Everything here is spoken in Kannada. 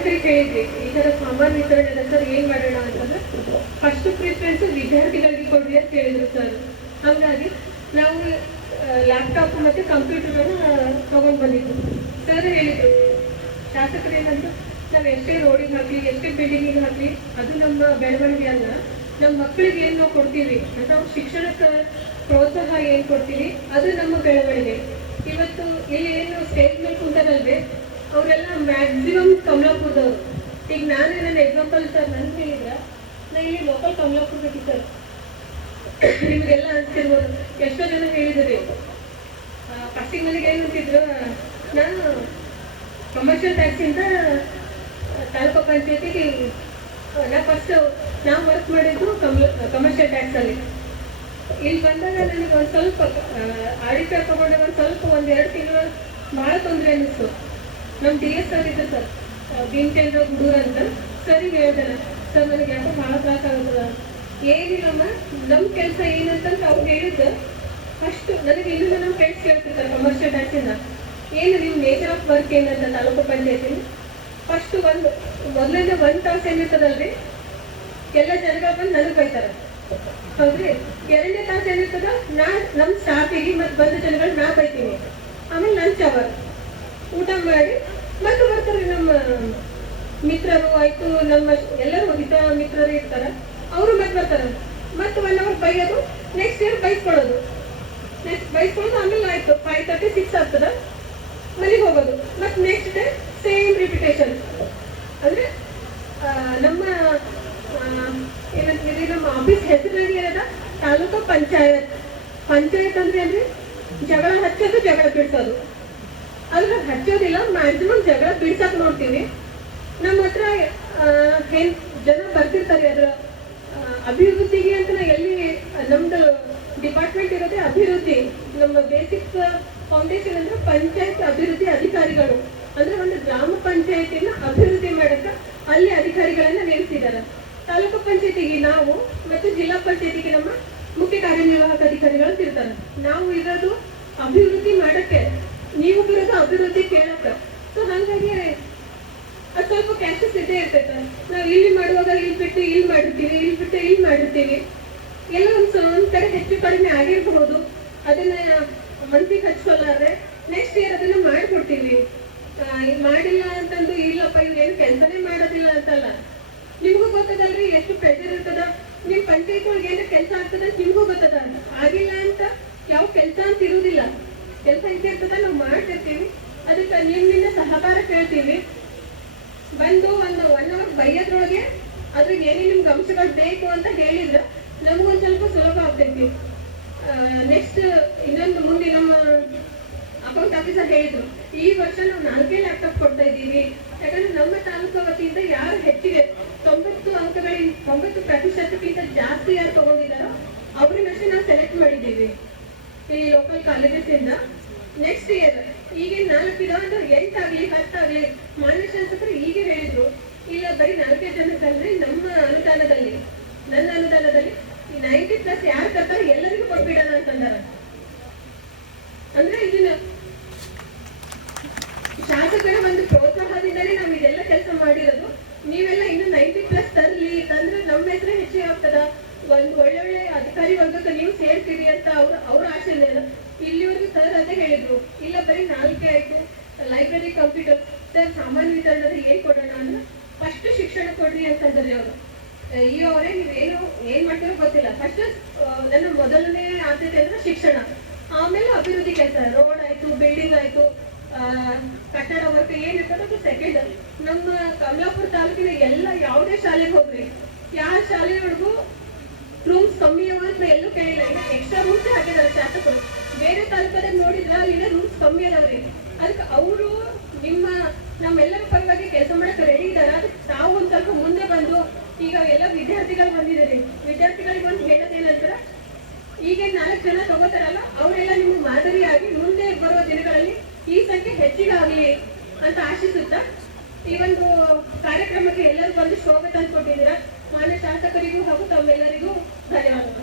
ಶಾಸಕರಿಗೆ ಹೇಳಿದ್ವಿ ಈ ಥರ ಸಾಮಾನು ವಿತರಣೆ ಇದೆ ಸರ್, ಏನು ಮಾಡೋಣ ಅಂತಂದ್ರೆ ಫಸ್ಟ್ ಪ್ರಿಫರೆನ್ಸ್ ವಿದ್ಯಾರ್ಥಿಗಳಿಗೆ ಕೊಡ್ರಿ ಅಂತ ಹೇಳಿದ್ರು ಸರ್. ಹಾಗಾಗಿ ನಾವು ಲ್ಯಾಪ್ಟಾಪ್ ಮತ್ತು ಕಂಪ್ಯೂಟರ್ಗಳನ್ನ ತೊಗೊಂಡು ಬಂದಿದ್ದು. ಸರ್ ಹೇಳಿದ್ರು ಶಾಸಕರು ಏನಂದ್ರು, ನಾವು ಎಷ್ಟೇ ರೋಡಿಗೆ ಹಾಕಲಿ ಎಷ್ಟೇ ಬಿಲ್ಡಿಂಗಿಗೆ ಹಾಕಲಿ ಅದು ನಮ್ಮ ಬೆಳವಣಿಗೆ ಅಲ್ಲ, ನಮ್ಮ ಮಕ್ಕಳಿಗೆ ಏನು ನಾವು ಕೊಡ್ತೀವಿ ನಾವು ಶಿಕ್ಷಣಕ್ಕೆ ಪ್ರೋತ್ಸಾಹ ಏನು ಕೊಡ್ತೀವಿ ಅದು ನಮ್ಮ ಬೆಳವಣಿಗೆ. ಇವತ್ತು ಇಲ್ಲಿ ಏನು ಸ್ಟೇಜ್ ಮೇಲೆ ಕುಂತಾರಲ್ವೇ ಅವರೆಲ್ಲ ಮ್ಯಾಕ್ಸಿಮಮ್ ಕಮಲಾಪುರದವರು. ಈಗ ನಾನು ನನ್ನ ಎಕ್ಸಾಂಪಲ್ ಸರ್ ನನಗೆ ಹೇಳಿದ್ರೆ ನಾನು ಇಲ್ಲಿ ಲೋಕಲ್ ಕಮಲಾಪುರದಲ್ಲಿ ಸರ್, ನಿಮಗೆಲ್ಲ ಅನ್ಸಿರ್ಬೋದು ಎಷ್ಟೋ ಜನ ಹೇಳಿದ್ರಿ ಫಸ್ಟಿಗೆ ಮನೆಗೆ ಏನು ಅಂತಿದ್ರು, ನಾನು ಕಮರ್ಷಿಯಲ್ ಟ್ಯಾಕ್ಸಿಂದ ತಾಲೂಕು ಪಂಚಾಯತಿಗೆ ನಾವು ವರ್ಕ್ ಮಾಡಿದ್ದು ಕಮರ್ಷಿಯಲ್ ಟ್ಯಾಕ್ಸಲ್ಲಿ. ಇಲ್ಲಿ ಬಂದಾಗ ನನಗೆ ಒಂದು ಸ್ವಲ್ಪ ಆಡಿಟರ್ ತಗೊಂಡಾಗ ಒಂದೆರಡು ತಿಂಗಳು ಭಾಳ ತೊಂದರೆ ಅನ್ನಿಸ್ತು. ನಮ್ಮ ಡಿ ಎಸ್ ಸರ್ ಇದ್ದ ಸರ್ ಭೀಮಚಂದ್ರ ಗುಡೂರ್ ಅಂತ ಸರಿಗೆ ಹೇಳ್ತಾನೆ, ಸರ್ ನನಗೆ ಯಾಕೋ ಭಾಳ ತ್ರಾಸ ಆಗುತ್ತದ, ಏನಿಲ್ಲಮ್ಮ ನಮ್ಮ ಕೆಲಸ ಏನಂತಂದ್ರೆ ಅವ್ರು ಹೇಳಿದ್ದು ಫಸ್ಟು ನನಗೆ ಇನ್ನೂ ನಮ್ಮ ಫ್ರೆಂಡ್ಸ್ ಕೇಳ್ತಿರ್ತಾರೆ ಕಮರ್ಷಿಯಲ್ ಟ್ಯಾಕ್ಸಿಂದ, ಏನು ನಿಮ್ಮ ನೇಚರ್ ಆಫ್ ವರ್ಕ್ ಏನಂತ ತಾಲೂಕು ಪಂಚಾಯತಿ ಫಸ್ಟು ಮೊದಲನೇ 1 ತಾಸು ಏನಿರ್ತದಲ್ರಿ ಎಲ್ಲ ಜನಗಳು ಬಂದು ನನಗೆ ಬೈತಾರೆ ಹೌದ್ರಿ. 2ನೇ ತಾಸು ಏನಿರ್ತದ ನಮ್ಮ ಸ್ಟಾಫಿಗೆ ಮತ್ತು ಬಂದ ಜನಗಳು ನಾ ಬೈತೀನಿ. ಆಮೇಲೆ ಲಂಚ್ ಅವರ್ ಊಟ ಮಾಡಿ ಮತ್ತೆ ಬರ್ತಾರೆ ನಮ್ಮ ಮಿತ್ರರು ಆಯ್ತು, ನಮ್ಮ ಎಲ್ಲರೂ ಹಿತ ಮಿತ್ರರು ಇರ್ತಾರೆ ಅವರು ಮತ್ತೆ ಬರ್ತಾರೆ, ಮತ್ತೆ 1 ಅವರ್ ಬೈಯೋದು, ನೆಕ್ಸ್ಟ್ ಇಯರ್ ಬೈಸ್ಕೊಳ್ಳೋದು ಆಮೇಲೆ ಆಯ್ತು 5:30 6 ಆಗ್ತದ ಮನೆಗೆ ಹೋಗೋದು, ಮತ್ತೆ ನೆಕ್ಸ್ಟ್ ಡೇ ಸೇಮ್ ರಿಪಿಟೇಷನ್. ಅಂದ್ರೆ ನಮ್ಮ ಏನಂತೀರಿ ನಮ್ಮ ಆಫೀಸ್ ಹೆಸರಲ್ಲಿ ಏನದ ತಾಲೂಕು ಪಂಚಾಯತ್. ಪಂಚಾಯತ್ ಅಂದ್ರೆ ಜಗಳ ಹಚ್ಚೋದು ಜಗಳ ಬಿಡ್ಸೋದು, ಅದ್ರ ಹಚ್ಚೋದಿಲ್ಲ, ಮ್ಯಾಕ್ಸಿಮಮ್ ಜಗಳ ಬಿಡ್ಸಕ್ ನೋಡ್ತೀವಿ. ನಮ್ಮ ಹತ್ರ ಜನ ಬರ್ತಿರ್ತಾರೆ ಅದರ ಅಭಿವೃದ್ಧಿಗೆ ಅಂತ ಎಲ್ಲಿ ನಮ್ದು ಡಿಪಾರ್ಟ್ಮೆಂಟ್ ಇರೋದೇ ಅಭಿವೃದ್ಧಿ. ನಮ್ಮ ಬೇಸಿಕ್ ಫೌಂಡೇಶನ್ ಅಂದ್ರೆ ಪಂಚಾಯತ್ ಅಭಿವೃದ್ಧಿ ಅಧಿಕಾರಿಗಳು, ಅಂದ್ರೆ ಒಂದು ಗ್ರಾಮ ಪಂಚಾಯತಿನ ಅಭಿವೃದ್ಧಿ ಮಾಡಕ್ಕೆ ಅಲ್ಲಿ ಅಧಿಕಾರಿಗಳನ್ನ ನೇಮಿಸಿದ್ದಾರೆ. ತಾಲೂಕು ಪಂಚಾಯತಿಗೆ ನಾವು ಮತ್ತು ಜಿಲ್ಲಾ ಪಂಚಾಯತಿಗೆ ನಮ್ಮ ಮುಖ್ಯ ಕಾರ್ಯನಿರ್ವಾಹಕ ಅಧಿಕಾರಿಗಳು ಇರ್ತಾರೆ. ನಾವು ಇರೋದು ಅಭಿವೃದ್ಧಿ ಮಾಡಕ್ಕೆ, ನೀವು ಬರೋದು ಅಭಿವೃದ್ಧಿ ಕೇಳಕ್ಕೆ. ಸೊ ಹಾಗಾಗಿ ಅದು ಸ್ವಲ್ಪ ಕ್ಯಾಶಸ್ ಇದ್ದೇ ಇರ್ತೈತೆ. ನಾವು ಇಲ್ಲಿ ಮಾಡುವಾಗ ಇಲ್ಲಿ ಬಿಟ್ಟು ಇಲ್ಲಿ ಮಾಡಿರ್ತೀವಿ, ಇಲ್ಲಿ ಬಿಟ್ಟು ಇಲ್ಲಿ ಮಾಡಿರ್ತೀವಿ, ಎಲ್ಲ ಒಂದ್ ಕಡೆ ಹೆಚ್ಚು ಕಡಿಮೆ ಆಗಿರಬಹುದು. ಅದನ್ನ ಮನ್ಸಿಗೆ ಹಚ್ಕೊಳ್ಳಾದ್ರೆ ನೆಕ್ಸ್ಟ್ ಇಯರ್ ಅದನ್ನ ಮಾಡಿಕೊಡ್ತೀವಿ. ಮಾಡಿಲ್ಲ ಅಂತಂದು ಇಲ್ಲಪ್ಪ ಇವ್ರೇನು ಕೆಲಸನೇ ಮಾಡೋದಿಲ್ಲ ಅಂತಲ್ಲ, ನಿಮ್ಗೂ ಗೊತ್ತದಲ್ರಿ ಎಷ್ಟು ಪ್ರೆಷರ್ ಇರ್ತದ. ನಿಮ್ ಪಂಚಾಯತ್ ಒಳಗೆ ಏನು ಕೆಲಸ ಆಗ್ತದ ನಿಮ್ಗೂ ಗೊತ್ತದ. ಆಗಿಲ್ಲ ಅಂತ ಯಾವ ಕೆಲಸ ಅಂತ ಇರುವುದಿಲ್ಲ, ಕೆಲಸ ಇದ್ದೇ ಇರ್ತದ, ನಾವು ಮಾಡ್ತಿರ್ತೀವಿ. ಅದಕ್ಕೆ ನಿಮ್ಮಿಂದ ಸಹಕಾರ ಕೇಳ್ತೀವಿ. ಬಂದು ಒಂದು 1 ಅವರ್ ಬೈಯೋದ್ರೊಳಗೆ ಅದ್ರಿಗೆ ಏನೇ ನಿಮ್ಗೆ ಅಂಶಗಳು ಬೇಕು ಅಂತ ಹೇಳಿದ್ರೆ ನಮಗೊಂದು ಸ್ವಲ್ಪ ಸುಲಭ ಆಗ್ತೈತಿ. ನೆಕ್ಸ್ಟ್ ಇನ್ನೊಂದು ಮುಂದೆ ನಮ್ಮ ಅಕೌಂಟ್ ಆಫೀಸರ್ ಹೇಳಿದ್ರು, ಈ ವರ್ಷ ನಾವು 4 ಲ್ಯಾಪ್ಟಾಪ್ ಕೊಡ್ತಾ ಇದ್ದೀವಿ. ಯಾಕಂದ್ರೆ ನಮ್ಮ ತಾಲೂಕು ವತಿಯಿಂದ ಯಾರು ಹೆಚ್ಚಿಗೆ 90% ಜಾಸ್ತಿ ಯಾರು ತಗೊಂಡಿದ್ದಾರೋ ಅವ್ರಿಗಷ್ಟೇ ನಾವು ಸೆಲೆಕ್ಟ್ ಮಾಡಿದ್ದೀವಿ ಈ ಲೋಕಲ್ ಕಾಲೇಜಸ್ ಇಂದ. ನೆಕ್ಸ್ಟ್ ಇಯರ್ ಈಗ 4 ಇದಾವ ಅಂದ್ರೆ 8 ಆಗ್ಲಿ 10 ಆಗ್ಲಿ ಮಾನ್ಯ ಶಾಸಕರು ಈಗ ಹೇಳಿದ್ರು, ಇಲ್ಲ ಬರೀ 4 ಜನಕ್ಕಲ್ರಿ, ನಮ್ಮ ಅನುದಾನದಲ್ಲಿ ನನ್ನ ಅನುದಾನದಲ್ಲಿ 90+ ಯಾರು ತರ್ತಾರೆ ಎಲ್ಲರಿಗೂ ಕೊಟ್ಬಿಡೋಣ ಅಂತಂದಾರ. ಅಂದ್ರೆ ಇದನ್ನ ಶಾಸಕರ ಒಂದು ಪ್ರೋತ್ಸಾಹದಿಂದಲೇ ನಾವು ಇದೆಲ್ಲ ಕೆಲಸ ಮಾಡಿರೋದು. ನೀವೆಲ್ಲ ಇನ್ನು 90+ ತರ್ಲಿ ತಂದ್ರೆ ನಮ್ಮ ಹೆಸರೇ ಹೆಚ್ಚಿಗೆ ಆಗ್ತದ, ಒಂದು ಒಳ್ಳೊಳ್ಳೆ ಅಧಿಕಾರಿ ವರ್ಗಕ್ಕೆ ನೀವು ಸೇರ್ತೀರಿ ಅಂತ ಅವ್ರ ಆಸೆ ಇದೆ. ಇಲ್ಲಿವರೆಗೂ ಸರ್ ಅದೇ ಹೇಳಿದ್ರು, ಇಲ್ಲ ಬರೀ 4 ಆಯ್ತು, ಲೈಬ್ರರಿ ಕಂಪ್ಯೂಟರ್ ಸರ್ ಸಾಮಾನ್ಯ ವಿತರಣೆ ಏನ್ ಕೊಡೋಣ ಅಂದ್ರೆ ಫಸ್ಟ್ ಶಿಕ್ಷಣ ಕೊಡ್ರಿ ಅಂತಂದ್ರೆ ಅವರು ಅವರೇ ನೀವೇನು ಏನ್ ಮಾಡ್ತಾರೋ ಗೊತ್ತಿಲ್ಲ. ಫಸ್ಟ್ ನನ್ನ ಮೊದಲನೇ ಆದ್ಯತೆ ಅಂದ್ರೆ ಶಿಕ್ಷಣ, ಆಮೇಲೆ ಅಭಿವೃದ್ಧಿ ಕೆಲಸ, ರೋಡ್ ಆಯ್ತು, ಬಿಲ್ಡಿಂಗ್ ಆಯ್ತು, ಕಟ್ಟಡ ವರ್ಕ್ ಏನಿರ್ತದೆ ಅದು ಸೆಕೆಂಡ್. ನಮ್ಮ ಕಮಲಾಪುರ ತಾಲೂಕಿನ ಎಲ್ಲ ಯಾವುದೇ ಶಾಲೆಗೆ ಹೋಗ್ರಿ, ಯಾವ ಶಾಲೆಯೊಳಗೂ ರೂಮ್ಸ್ ಕಮ್ಮಿ ಅವ ಅಂತ ಎಲ್ಲೂ ಕೇಳಿಲ್ಲ. ಈಗ ಎಕ್ಸ್ಟ್ರಾ ರೂಮ್ಸ್ ಹಾಕಿದಾರೆ ಶಾಸಕರು. ಬೇರೆ ತಾಲೂಕದಾಗ ನೋಡಿದ್ರ ಇಲ್ಲ ರೂಮ್ಸ್ ಕಮ್ಮಿ ಅದಾವ್ರಿ. ಅದಕ್ಕೆ ಅವರು ನಮ್ಮೆಲ್ಲರ ಪರವಾಗಿ ಕೆಲಸ ಮಾಡಕ್ಕೆ ರೆಡಿ ಇದಾರ. ಅದಕ್ಕೆ ನಾವು ಒಂದ್ ಸ್ವಲ್ಪ ಮುಂದೆ ಬಂದು ಈಗ ಎಲ್ಲ ವಿದ್ಯಾರ್ಥಿಗಳು ಬಂದಿದ್ದಾರೆ, ವಿದ್ಯಾರ್ಥಿಗಳಿಗೆ ಒಂದು ಹೇಳೋದೇನಂದ್ರೆ ಈಗ 4 ಜನ ತಗೋತಾರಲ್ಲ ಅವರೆಲ್ಲ ನಿಮ್ಗೆ ಮಾದರಿಯಾಗಿ ಮುಂದೆ ಬರುವ ದಿನಗಳಲ್ಲಿ ಈ ಸಂಖ್ಯೆ ಹೆಚ್ಚಿಗಾಗಲಿ ಅಂತ ಆಶಿಸುತ್ತಾ ಈ ಒಂದು ಕಾರ್ಯಕ್ರಮಕ್ಕೆ ಎಲ್ಲರೂ ಬಂದು ಸ್ವಾಗತ ಕೊಟ್ಟಿದ್ದೀರಾ. ಮಾನ್ಯ ಶಾಸಕರಿಗೂ ಹಾಗೂ ತಮ್ಮೆಲ್ಲರಿಗೂ ಧನ್ಯವಾದಗಳು.